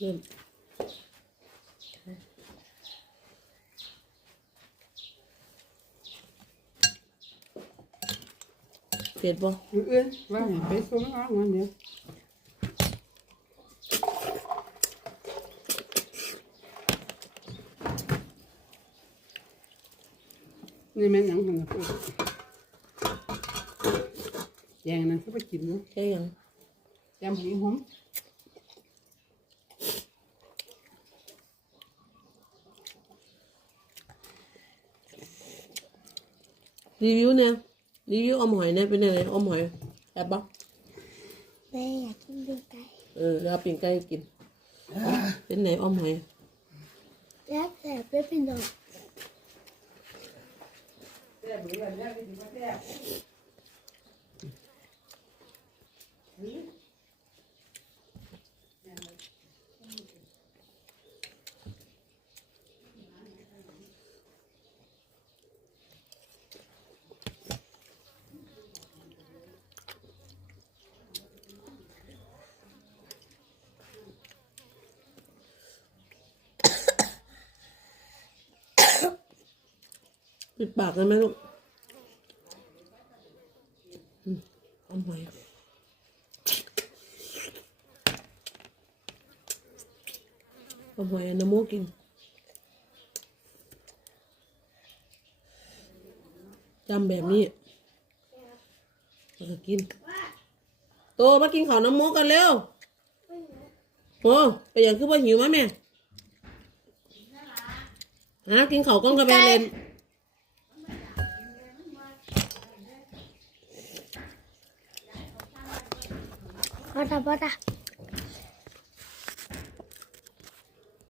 เริ่มเผ็ดบ่มื้ออื่นว่าให้ไปส่งน้องวันเดียวนี่แม่นหยังหั่นน่ะพูดแยงนั่นเขาไปกินเนาะ แค่หยังยำหีหอม รีวิวเนี่ยรีวิวอมหอยเนี่ยเป็นยังไงอมหอยแซ่บบ่แม่อยากกินดูไก่เออแล้วเอาปิ้งไก่กิน เป็นไหนอมหอยแล้วแต่เป็นพี่น้อง ปิดปากได้ไหมลูกอืมอมหอยอมหอยอันน้ำมูกกินจำแบบนี้แล้วก็กิน โตมากินข้าวน้ำมูกกันเร็ว โอ้ไปอย่างคือว่าหิวมั้ยแม่ฮะกินข้าวก้อนกระเบนเลน พอตาพอตา